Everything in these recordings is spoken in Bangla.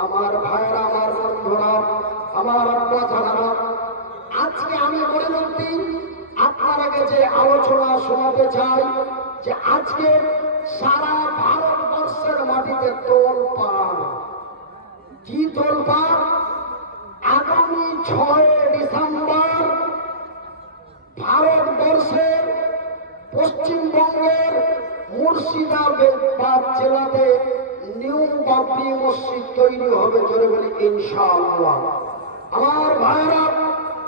আমার ভাইয়েরা, আমার বন্ধুরা, আমার আব্বা জানারা, আজকে আমি মনিরুদ্দিন আপনাকে যে আলোচনা শোনাতে চাই যে আজকে সারা ভারতবর্ষের মাটিতে তোলপাড়। কি তোলপাড়? আগামী 6 ডিসেম্বর ভারতবর্ষের পশ্চিমবঙ্গের মুর্শিদাবাদ জেলাতে নিউ বাবরি মসজিদ তৈরি হবে। জোরে বলি ইনশাআল্লাহ। আমার ভাইরা,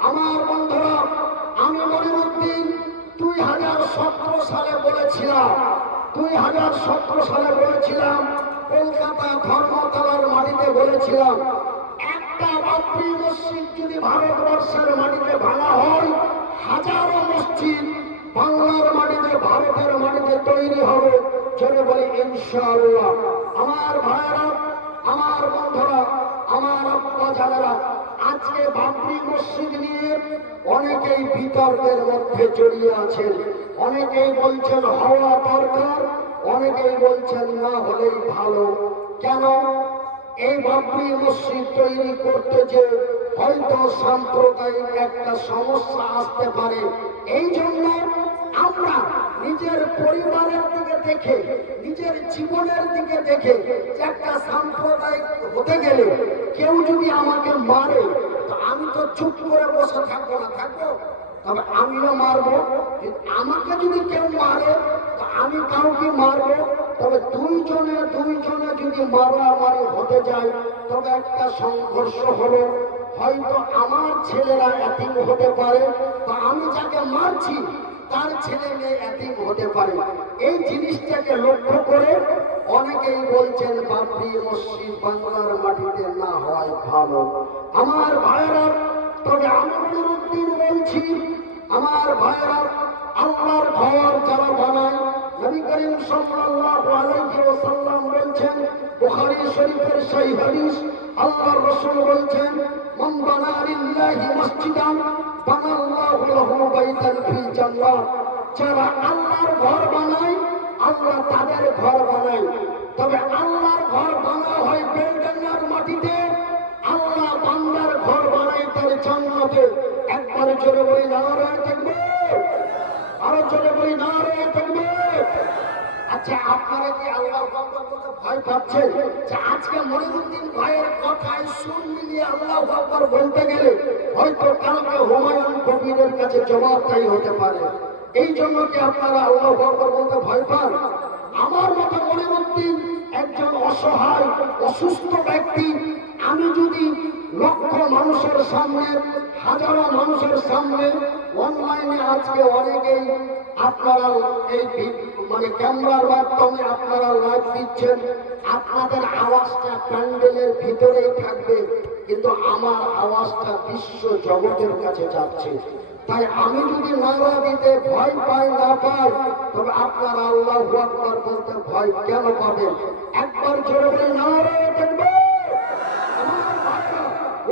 আমার বন্ধুরা, আমি মনিরুদ্দিন 2017 সালে বলেছিলাম, কলকাতা ধর্মতলার মাটিতে বলেছিলাম, একটা বাবরি মসজিদ যদি ভারতবর্ষের মাটিতে ভাঙা হয়, হাজারো মসজিদ বাংলার মাটিতে, ভারতের মাটিতে তৈরি হবে। চলে বলি ইনশাআল্লাহ। আমার ভাইয়েরা, আমার বন্ধুরা, আমার আব্বা জানেরা, আজকে বাবরি মসজিদ নিয়ে অনেকেই বিতর্কের মধ্যে জড়িয়ে আছেন। অনেকেই বলছেন হওয়া দরকার, অনেকেই বলছেন না হলেই ভালো। কেন? এই বাবরি মসজিদ তৈরি করতে যে হয়তো সাম্প্রদায়িক একটা সমস্যা আসতে পারে, এই জন্য আমরা নিজের পরিবারের দিকে দেখে, নিজের জীবনের দিকে দেখে, একটা সাম্প্রদায়িক হতে গেলে কেউ যদি আমাকে মারে, তো আমি তো চুপ করে বসে থাকবো না, থাকবো? তবে আমিও মারবো। আমাকে যদি কেউ মারে, তো আমি কাউকে মারবো। তবে দুইজনে যদি মারামারি হতে যায়, তবে একটা সংঘর্ষ হলো। হয়তো আমার ছেলেরা এতিম হতে পারে, বা আমি যাকে মারছি তার ছেলে মেয়ে এতিম হতে পারে। এই জিনিসটাকে লক্ষ্য করে অনেকেই বলছেন বাবরি মসজিদ বাংলার মাটিতে না হয় ভালো। আমার ভাইয়েরা, তবে আমি মনিরুদ্দিন বলছি, আমার ভাইয়েরা, আল্লাহর ঘর যারা বানায়, নবী করিম সাল্লাল্লাহু আলাইহি ওয়াসাল্লাম বলছেন, বুখারী শরীফের সহিহ হাদিস, আল্লাহর রাসূল বলছেন, মান বানা লিল্লাহি মসজিদান বানাল্লাহু লাহু বাইতান ফিল জান্নাহ। যারা আল্লাহর ঘর বানায়, আল্লাহ তাদের ঘর বানায়। তবে আল্লাহর ঘর বানা হয় বেলডাঙ্গার মাটিতে, আল্লাহ বান্দার ঘর বানায় তার জান্নাতে। একবার জোরে বলি নারায়ে তাকবীর, আরো জোরে বলি নারায়ে তাকবীর। আচ্ছা, আপনারা কি আল্লাহু আকবার বলতে ভয় পাচ্ছেন? যে আজকে মনিরুদ্দিন ভাইয়ের কথায় সুর মিলিয়ে আল্লাহু আকবার বলতে গেলে হয়তো কালকে হুমায়ুন কবিরের কাছে জবাবদাহি হতে পারে। এই জন্য কি আপনারা আল্লাহু আকবার বলতে ভয় পান? আমার মতো মনিরুদ্দিন একজন অসহায় অসুস্থ ব্যক্তি, আমি যদি লক্ষ মানুষের সামনে, হাজারো মানুষের সামনে, অনলাইনে আজকে অনেকেই আপনারা এই ক্যামেরার মাধ্যমে আপনারা লাইভ দিচ্ছেন, আপনাদের আওয়াজটা প্যান্ডেলের ভিতরেই থাকবে, কিন্তু আমার আওয়াজটা বিশ্ব জগতের কাছে যাচ্ছে। তাই আমি যদি নারা দিতে ভয় পাই, না পাই, তবে আপনারা আল্লাহু আকবার বলতে ভয় কেন পাবেন? একবার জোরে বলে নারায়ে তাকবীর। আমার ভাইরা,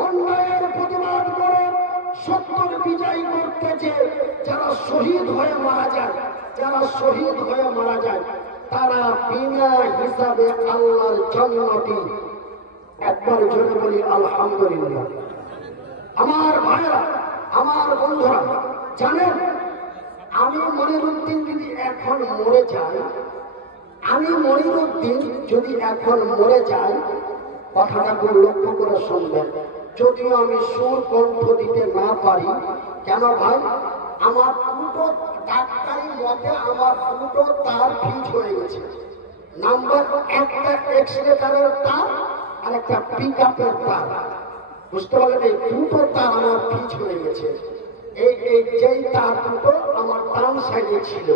অন্যায়ের প্রতিবাদ করে সত্যের বিজয় করতে যে যারা শহীদ হয়ে মারা যায়, তারা বিনা হিসাবে আল্লাহর জান্নাতি। একবার জোরে বলি আলহামদুলিল্লাহ। আমার ভাইরা, আমার বন্ধুরা, জানেন আমি মনিরুদ্দিন যদি এখন মরে যাই, কথাটা খুব লক্ষ্য করে শুনবেন। যদিও আমি সুর কণ্ঠ দিতে না পারি, কেন ভাই, আমার দুটো ডাক্তারি মতে আমার দুটো তার ফিট হয়ে গেছে। নাম্বার একটা এক্সিলেটারের তার আর একটা পিক আপের তার, বুঝতে পারলেন? এই দুটো তার আমার ফিট হয়ে গেছে। যেই তার দুটো আমার ডান সাইডে ছিল,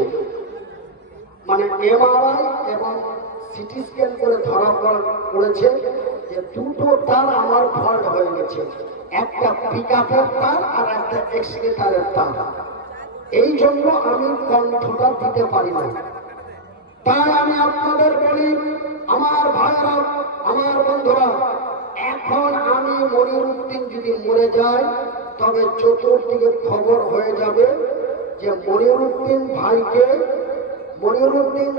মানে এমআরআই এবং সিটি স্ক্যান করে ধরা পড়েছে যে দুটো তার আমার ফল্ট হয়ে গেছে, একটা পিকআপের তার আর একটা এক্সিলেটারের তার। এই জন্য আমি কণ্ঠটা দিতে পারি না। তাই আমি আপনাদের বলি, আমার ভাইরা, আমার বন্ধুরা, এখন আমি মনিরুদ্দিন যদি মরে যাই, তবে চতুর্দিকে খবর হয়ে যাবে যে মনিরুদ্দিন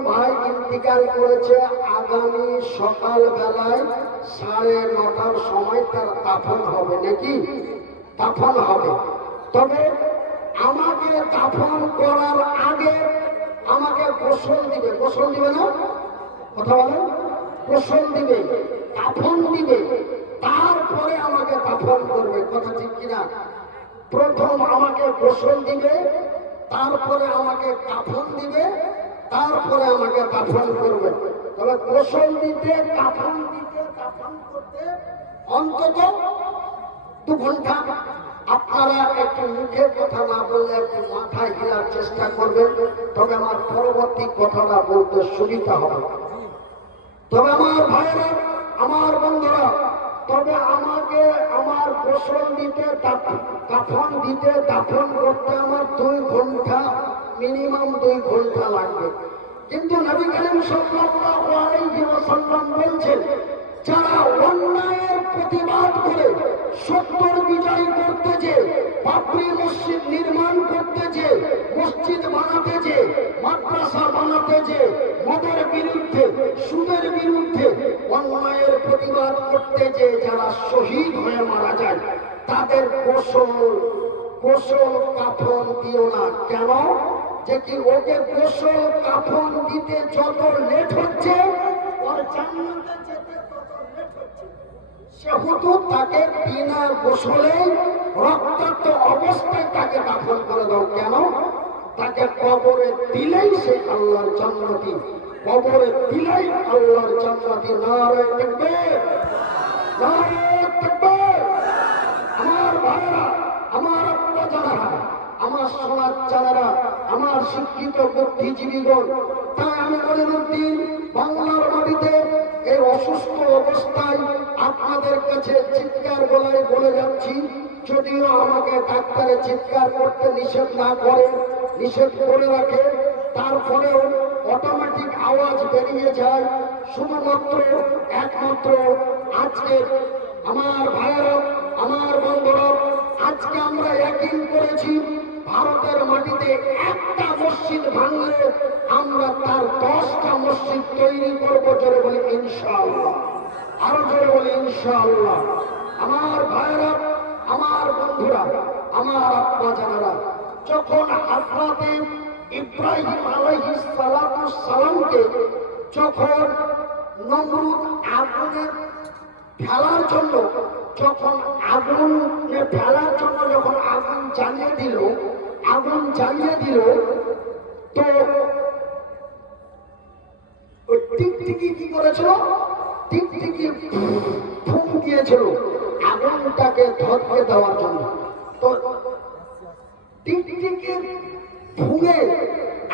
ভাই ইন্তিকাল করেছে আগামী সকাল বেলায় 9:30টার সময় তার দাফন হবে নাকি? দাফন হবে। তবে আমাকে দাফন করার আগে আমাকে গোসল দিবে। গোসল দিবে না? কথা বলেন। গোসল দিবে, দাফন দিবে, তারপরে আমাকে দাফন করবে। কথা ঠিক কিনা? প্রথম আমাকে গোসল দিবে, তারপরে আমাকে কাফন দিবে, তারপরে আমাকে দাফন করবে। তবে গোসল দিতে, কাফন দিতে, দাফন করতে অন্তত 2 ঘন্টা। আপনারা একটু মুখে কথা না বললে একটু মাথায় ঘেরার চেষ্টা করবেন, তবে আমার পরবর্তী কথাটা বলতে সুবিধা হবে। তবে আমার ভাইরা, আমার বন্ধুরা, তবে আমাকে আমার গোসল দিতে, কাফন দিতে, দাফন করতে আমার 2 ঘন্টা, মিনিমাম 2 ঘন্টা লাগবে। কিন্তু নবী করিম সাল্লাল্লাহু আলাইহি ওয়াসাল্লাম বলছেন, যারা অন্যায়ের প্রতিবাদ করে, সত্যের বিজয় করতে যে, বাবরি মসজিদ নির্মাণ করতে যে, মসজিদ বানাতে যে, মাদ্রাসা বানাতে যে, মদের বিরুদ্ধে, সুদের বিরুদ্ধে অন্যায়ের প্রতিবাদ করতে যে যারা শহীদ হয়ে মারা যায়, তাদের গোসল কাফন দিও না। কেন? যে কি ওকে গোসল কাফন দিতে যত লেট হচ্ছে, ওর জান্নাতে যেতে তত লেট হচ্ছে। সেহেতু তাকে বিনা গোসলে রক্তাক্ত অবস্থায় তাকে দাফন করে দাও। কেন? তাকে কবরে দিলেই সে আল্লাহর জান্নাতি, কবরে দিলেই আল্লাহর জান্নাতি। নারে তাকবীর, নারে তাকবীর। আমার ভাইরা, আমার আব্বা জানারা, আমার সমাজ জানারা, আমার শিক্ষিত বুদ্ধিজীবীগণ, তাই আমি মনিরুদ্দিন বাংলার মাটিতে এই অসুস্থ অবস্থায় আপনাদের কাছে চিৎকার গলায় বলে যাচ্ছি। যদিও আমাকে ডাক্তারে চিৎকার করতে নিষেধ না করে, নিষেধ করে রাখে, তারপরেও অটোমেটিক আওয়াজ বেরিয়ে যায়। শুধুমাত্র একমাত্র আজকে আমার ভাইয়েরা, আমার বন্ধুরা, আজকে আমরা ইয়াকিন করেছি ভারতের মাটিতে একটা মসজিদ ভাঙলে আমরা তার 10টা মসজিদ তৈরি করবো। জোরে বলি ইনশাআল্লাহ, আরো জোরে বলি ইনশাআল্লাহ। আমার ভাইয়েরা, আমার বন্ধুরা, আমার আব্বা জানারা, যখন হযরতে ইব্রাহিম আলাইহিস সালামকে যখন নমরুদ আগুনে ফেলার জন্য, যখন আগুনে ফেলার জন্য যখন আগুন জ্বালিয়ে দিল, তো ওই টিকটিকি কি করেছিল? টিকটিকি ফুঁক দিয়েছিল আগুনটাকে ধরতে দেওয়ার জন্য। তো টিকটিকির ফুঁকে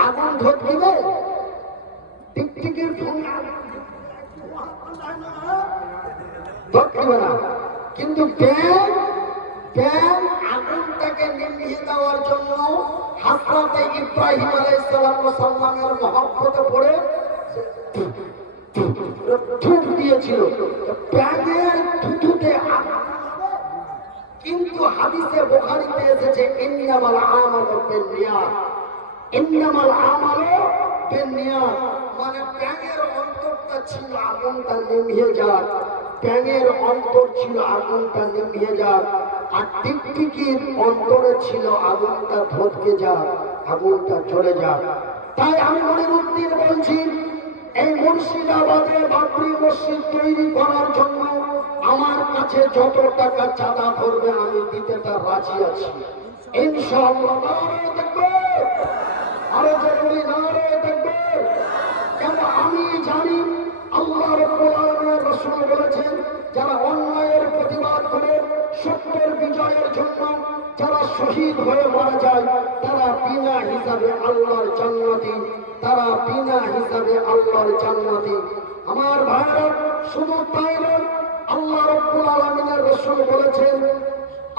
আগুন ধরবে? টিকটিকির ফুঁকে ধরবে না। কিন্তু ব্যাং আগুনটাকে নিভিয়ে দেওয়ার জন্য হযরতে ইব্রাহিম আলাইহিস সালামের মহব্বতে পড়ে থুক দিয়েছিল। ব্যাঙের থুতুতে কিন্তু হাদিসে বুখারীতে এসেছে ইন্নামাল আমালু বিন্নিয়াত, ইন্নামাল আমালু বিন্নিয়াত, মানে ব্যাঙের অন্তরটা ছিল আগুনটা নিভিয়ে যাক, ব্যাঙের অন্তর ছিল আগুনটা নিভিয়ে যাক, আর টিকটিকির অন্তরে ছিল আগুনটা ধরকে যাক, আগুনটা চলে যাক। তাই আমি মনিরুদ্দিন বলছি, এই মুর্শিদাবাদে বাবরি মসজিদ তৈরি করার জন্য আমার কাছে যত টাকা চাঁদা ধরবে আমি দিতে তার রাজি আছি ইনশাআল্লাহ। নারে তাকবীর, আরো জোরে নারে তাকবীর। কেন? আমি জানি আল্লাহ রাব্বুল আলামিনের রাসূল বলেছেন, যারা অন্যায়ের প্রতিবাদ করে সত্যের বিজয়ের জন্য যারা শহীদ হয়ে মারা যায়, তারা বিনা হিসাবে আল্লাহর জান্নাতি, তারা বিনা হিসাবে আল্লাহর জান্নাতি। আমার ভাইরা, শুধু তাই নয়, আল্লাহ রাব্বুল আলামিনের রাসূল বলেছেন,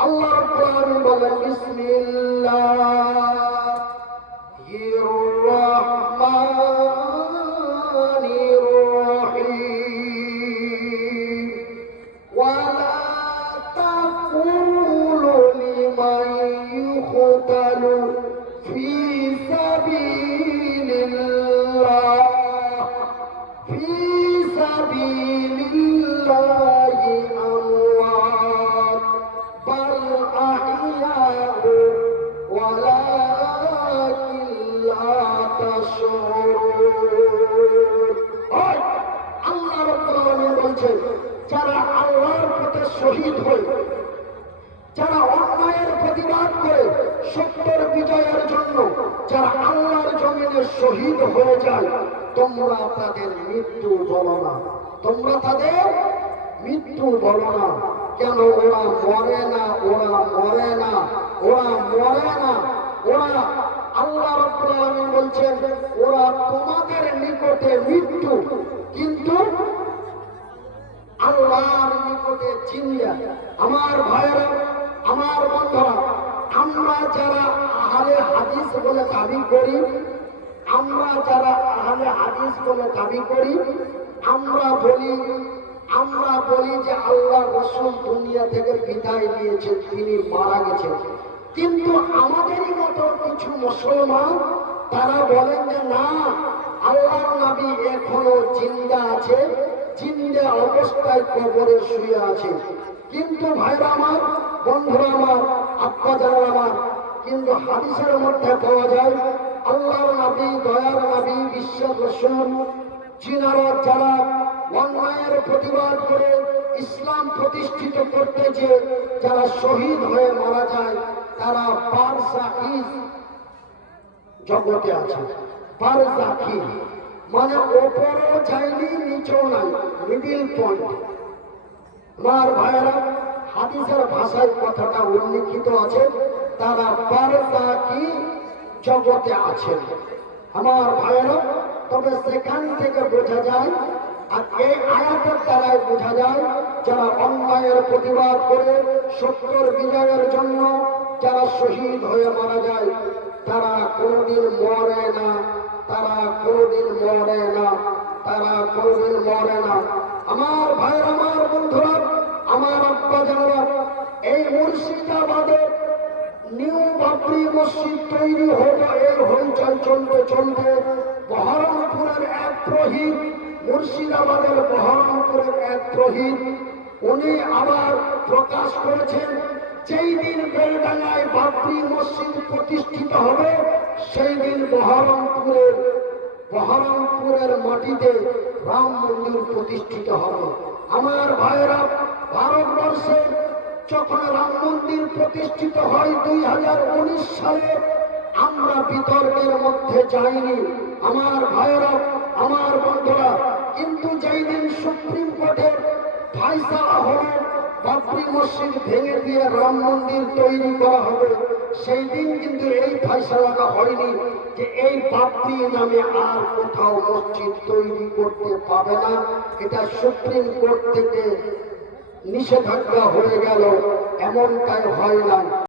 আল্লাহ রাব্বুল আলামিন বলেন, বিসমিল্লাহির রাহমানির রাহিম, ওয়ালা তাকুলু লিমান ইউকতালু ফি সাবিলিল্লাহ, ফি সাবিলিল্লাহ যারা আল্লাহর পথে শহীদ হয়ে, যারা অন্যায়ের প্রতিবাদ করে সত্যের বিজয়ের জন্য যারা আল্লাহর জমিনে শহীদ হয়ে যায়, তোমরা তাদের মৃত্যু বলো না, তোমরা তাদের মৃত্যু বলো না। কেন? ওরা মরে না, ওরা মরে না, ওরা মরে না, ওরা, আল্লাহ রাব্বুল আলামিন বলছেন ওরা তোমাদের নিকটে মৃত্যু, কিন্তু আল্লাহর নিকটে জিন্দা। আমার ভাইয়েরা, আমার বন্ধুরা, আমরা যারা আহলে হাদিস বলে দাবি করি, আমরা যারা আহলে হাদিস বলে দাবি করি, আমরা বলি যে আল্লাহ রাসূল দুনিয়া থেকে বিদায় নিয়েছেন, তিনি মারা গেছেন। কিন্তু আমাদেরই মতো কিছু মুসলমান তারা বলেন যে না, আল্লাহর নবী এখনো জিন্দা আছে, জিন্দা অবস্থায় কবরে শুয়ে আছে। কিন্তু ভাইরা আমার, বন্ধুরা আমার, আব্বা যারা আমার, কিন্তু হাদিসের মধ্যে পাওয়া যায় আল্লাহর নবী, দয়ার নবী, বিশ্ব রাসূল, যিনারা যারা অন্যায়ের প্রতিবাদ করে ইসলাম প্রতিষ্ঠিত করতে যে যারা শহীদ হয়ে মারা যায়, তারা বারজাখী জগতে আছে। বারজাখী মানে ওপরও যায়নি, নিচেও নাই, মিডিল পয়েন্ট। আমার ভাইয়েরা, হাদিসের ভাষায় কথাটা উল্লিখিত আছে, তারা বারজাখী জগতে আছেন। আমার ভাইয়েরা, তবে সেখান থেকে বোঝা যায়, আর এই আয়াতের দ্বারাই বোঝা যায়, যারা অন্যায়ের প্রতিবাদ করে সত্যের বিজয়ের জন্য যারা শহীদ হয়ে মারা যায়, তারা কোনোদিন মরে না, তারা কোনোদিন মরে না, তারা কোনোদিন মরে না। আমার ভাইয়েরা, আমার বন্ধুরা, আমার আব্বা জানেরা, এই মুর্শিদাবাদে নিউ বাবরি মসজিদ তৈরি হলো, এর হইচই চলতে বহরমপুরের এক প্রহীদ, মুর্শিদাবাদের বহরমপুরের এক প্রহীদ, উনি আবার প্রকাশ করেছেন যেই দিন বেলডাঙ্গায় বাবরি মসজিদ প্রতিষ্ঠিত হবে, সেই দিন বহরমপুরের মাটিতে রাম মন্দির প্রতিষ্ঠিত হবে। আমার ভাইয়েরা, ভারতবর্ষে যখন রাম মন্দির প্রতিষ্ঠিত হয় 2019 সালে, আমরা বিতর্কের মধ্যে যাইনি। আমার ভাইয়েরা, আমার বন্ধুরা, কিন্তু যেই দিন সুপ্রিম কোর্টের ফায়সালা হলো বাবরি মসজিদ ভেঙে দিয়ে রাম মন্দির তৈরি করা হবে, সেই দিন কিন্তু এই ফায়সালাটা হয়নি যে এই বাবরি নামে আর কোথাও মসজিদ তৈরি করতে পাবে না। এটা সুপ্রিম কোর্ট থেকে নিষেধাজ্ঞা হয়ে গেল, এমনটাই হয় না।